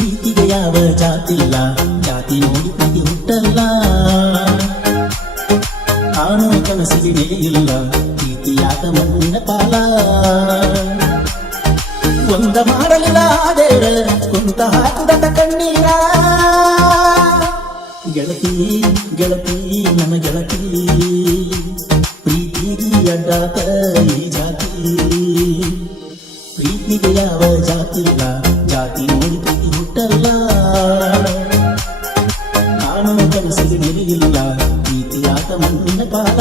ಪ್ರೀತಿಗೆ ಯಾವ ಜಾತಿಲ್ಲ, ಜಾತಿ ನೋಡಿ ಪ್ರೀತಿ ಹುಟ್ಟಲ್ಲ. ನಾನು ಕನಸಿಗೆ ನೆಲೆಯಿಲ್ಲ, ಪ್ರೀತಿಯಾದ ಮಣ್ಣಿನ ಪಾಲ. ಒಂದ ಮಾಡಲಿಲ್ಲ ದೇವರ ಕುಂತ ಹಾಕಿದ ಕಣ್ಣೀರ. ಗೆಳತಿ ಗೆಳತಿ ನನ್ನ ಗೆಳತಿ, ಪ್ರೀತಿಗೆ ಅಡ್ಡಾತ ಈ ಜಾತಿ. ಪ್ರೀತಿಗೆ ಯಾವ ಜಾತಿಲ್ಲ, ಜಾತಿ ನೋಡಿ ಪ್ರೀತಿ ಹುಟ್ಟಲ್ಲ. ನಾನು ಕನಸಿಗೆ ನೆಲೆಯಿಲ್ಲ, ಪ್ರೀತಿಯಾದ ಮಣ್ಣಿನ ಪಾಲ.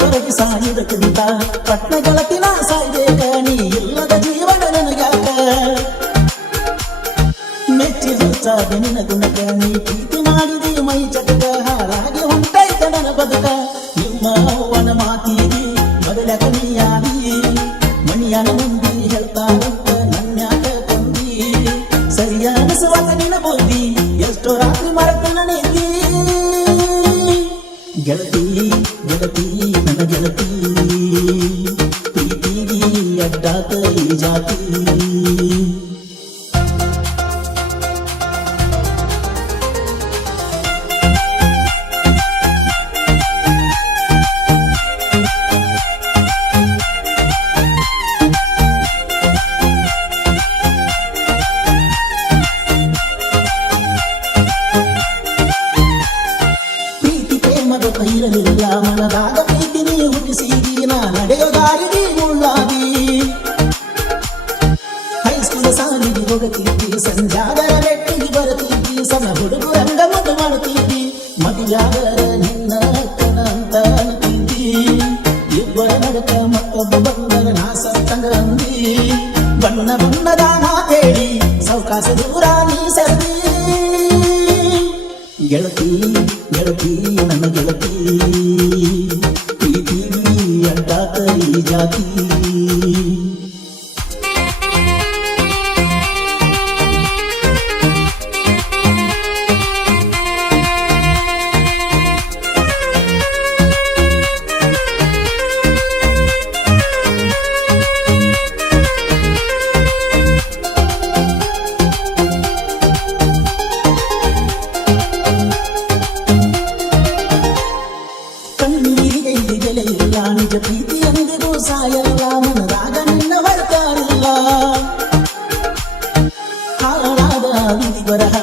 ಕೊರಗಿ ಸಾಯುವುದಕ್ಕಿಂತ ಪಟ್ನ ಗೆಳತಿನ ಸಾಯ್ಬೇಕ, ನೀ ಇಲ್ಲದ ಜೀವನ ನನಗ್ಯಾಕ. ಮೆಚ್ಚಿ ಹುಚ್ಚಾದ ನಿನ್ನ ಗುಣಕ, ನೀ ಪ್ರೀತಿ ಮಾಡಿದಿ ಮೈ ಚಟಕ. ಹಾಳಾಗಿ ಹೊಂಟಾಯ್ತ ನನ್ನ ಬದುಕ, ನಿಮ್ಮ ಅವ್ವನ ಮಾತಿಗೆ ಬದಲಾಗ ನೀಯಾದಿ. ಮಣಿಯನ ಮಂದಿ ಹೇಳ್ತಾರಂತ ನನ್ಯಾಕ ಕೊಂದಿ, ಸರಿಯ ಅನಿಸುವಾಗ ನಿನ್ನ ಬುದ್ಧಿ ಎಷ್ಟೋ ರಾತ್ರಿ ಮರತಿನ ನೀತಿ. ಗೆಳತಿ ಗೆಳತಿ ನನ್ನ ಗೆಳತಿ, ಪ್ರೀತಿಗೆ ಅಡ್ಡಾತ ಈ ಜಾತಿ. ಇರಲಿಲ್ಲ ಮನದಾಗ ಪ್ರೀತಿ ನೀ ಹುಟ್ಟಿಸಿದಿ, ನಾ ನಡೆಯೋ ದಾರಿಗೆ ಮುಳ್ಳಾದಿ. ಹೈಸ್ಕೂಲ್ ಸಾಲಿಗೆ ಹೋಗತಿದ್ದಿ, ಸಂಜಾಗರ ಬೆಟ್ಟಿಗೆ ಬರತಿದ್ದಿ. ಸಣ್ಣ ಹುಡುಗರು ರಂಗ ಮದು ಮಾಡುತ್ತಿದ್ದಿ, ಮದುವೆಯಾಗರ ನಿನ್ನ ಅಕ್ಕನ ಅಂತ ಅಂತಿದ್ದಿ. ಇಬ್ಬರ ನಡಕ ಮತ್ತೊಬ್ಬ ಬಂದರ ನಾ ಸತ್ತಂಗ ಅಂದಿ. ಬಣ್ಣ ಬಣ್ಣದ ಮಾತೇಳಿ ಸೌಕಾಸ ದೂರ ನೀ ಸರ್ದಿ. ಗೆಳತಿ ಗೆಳತಿ ನನ್ನ ಗೆಳತಿ, ಪ್ರೀತಿಗೆ ಅಡ್ಡಾತ ಈ ಜಾತಿ. ಇಲ್ಲ ನಿಜ ಪ್ರೀತಿ ಎಂದಿಗೂ ಸಾಯಲ್ಲ, ಮನದಾಗ ನಿನ್ನ ಹೊರತಾರಿಲ್ಲ. ಹಾಳಾದ ವಿಧಿ ಬರಹ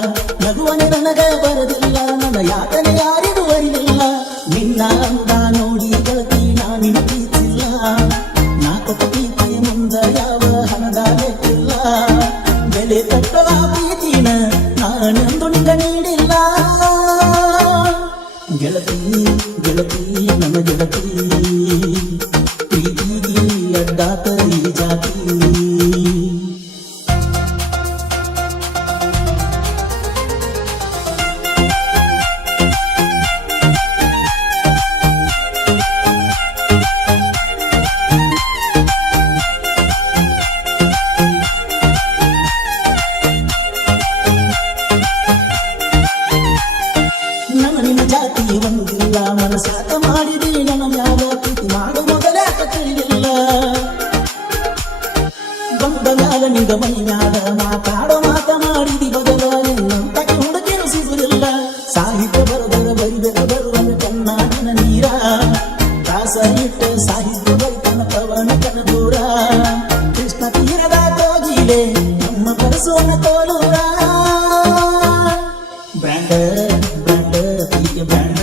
ನಗುವನೆ ನನಗ ಬರದಿಲ್ಲ, ನನ್ನ ಯಾತನೆ ಯಾರಿಗೂ ಅರಿವಿಲ್ಲ. ನಿನ್ನ ಅಂದ ನೋಡಿ ಗೆಳತಿ ನಾನಿನ ಪ್ರೀತಿಲ್ಲ, ನಾ ಕೊಟ್ಟ ಪ್ರೀತಿ ಮುಂದ ಯಾವ ಹಣದ ಲೆಕ್ಕಿಲ್ಲ. ಬೆಲೆ ಕಟ್ಟುವ ಪ್ರೀತಿನ ನಾನೆಂದು ನಿಂಗ ನೀಡಿಲ್ಲ. ಗೆಳತಿ ಗೆಳತಿ ನನ್ನ ಗೆಳತಿ, ಪ್ರೀತಿಗೆ ಅಡ್ಡಾತ ಈ ಜಾತಿ. ನನ್ನ ನಿನ್ನ ಜಾತಿ ಒಂದಿಲ್ಲ, ಮನಸಾತ ಮಾಡಿದಿ ನನ್ನ ಯಾವ ಪ್ರೀತಿ ಮಾಡು ಮೊದಲೇ ತಿಳಿಲಿಲ್ಲ. ಬಂದ ಮ್ಯಾಲ ನಿಂಗ ಮೈ ಮ್ಯಾಲ ಮಾತಾಡೋ ಮಾತ ಮಾಡಿದಿ ಬದಲ, ನಿನ್ನಂತಕ್ಕೆ ಹುಡುಗಿರು ಸಿಗುದಿಲ್ಲ. ಸಾಹಿತ್ಯ ಬರದರ ಬರಿಬೇಕು ಬರುವನ ಕನ್ನಾಡಿನ ನೀರ, ದಾಸ ಇಟ್ಟ ಸಾಹಿತ್ಯ ಬೈತನ ಪವನ ಕನದೂರ. ಕೃಷ್ಣ ತೀರದ ಕೋಗಿಲೆ ನಮ್ಮ ಬರಸೋನ ತೋಲೂರ. ಬ್ರ್ಯಾಂಡ ಬ್ರ್ಯಾಂಡ ಪ್ರೀತಿ ಬ್ರ್ಯಾಂಡ.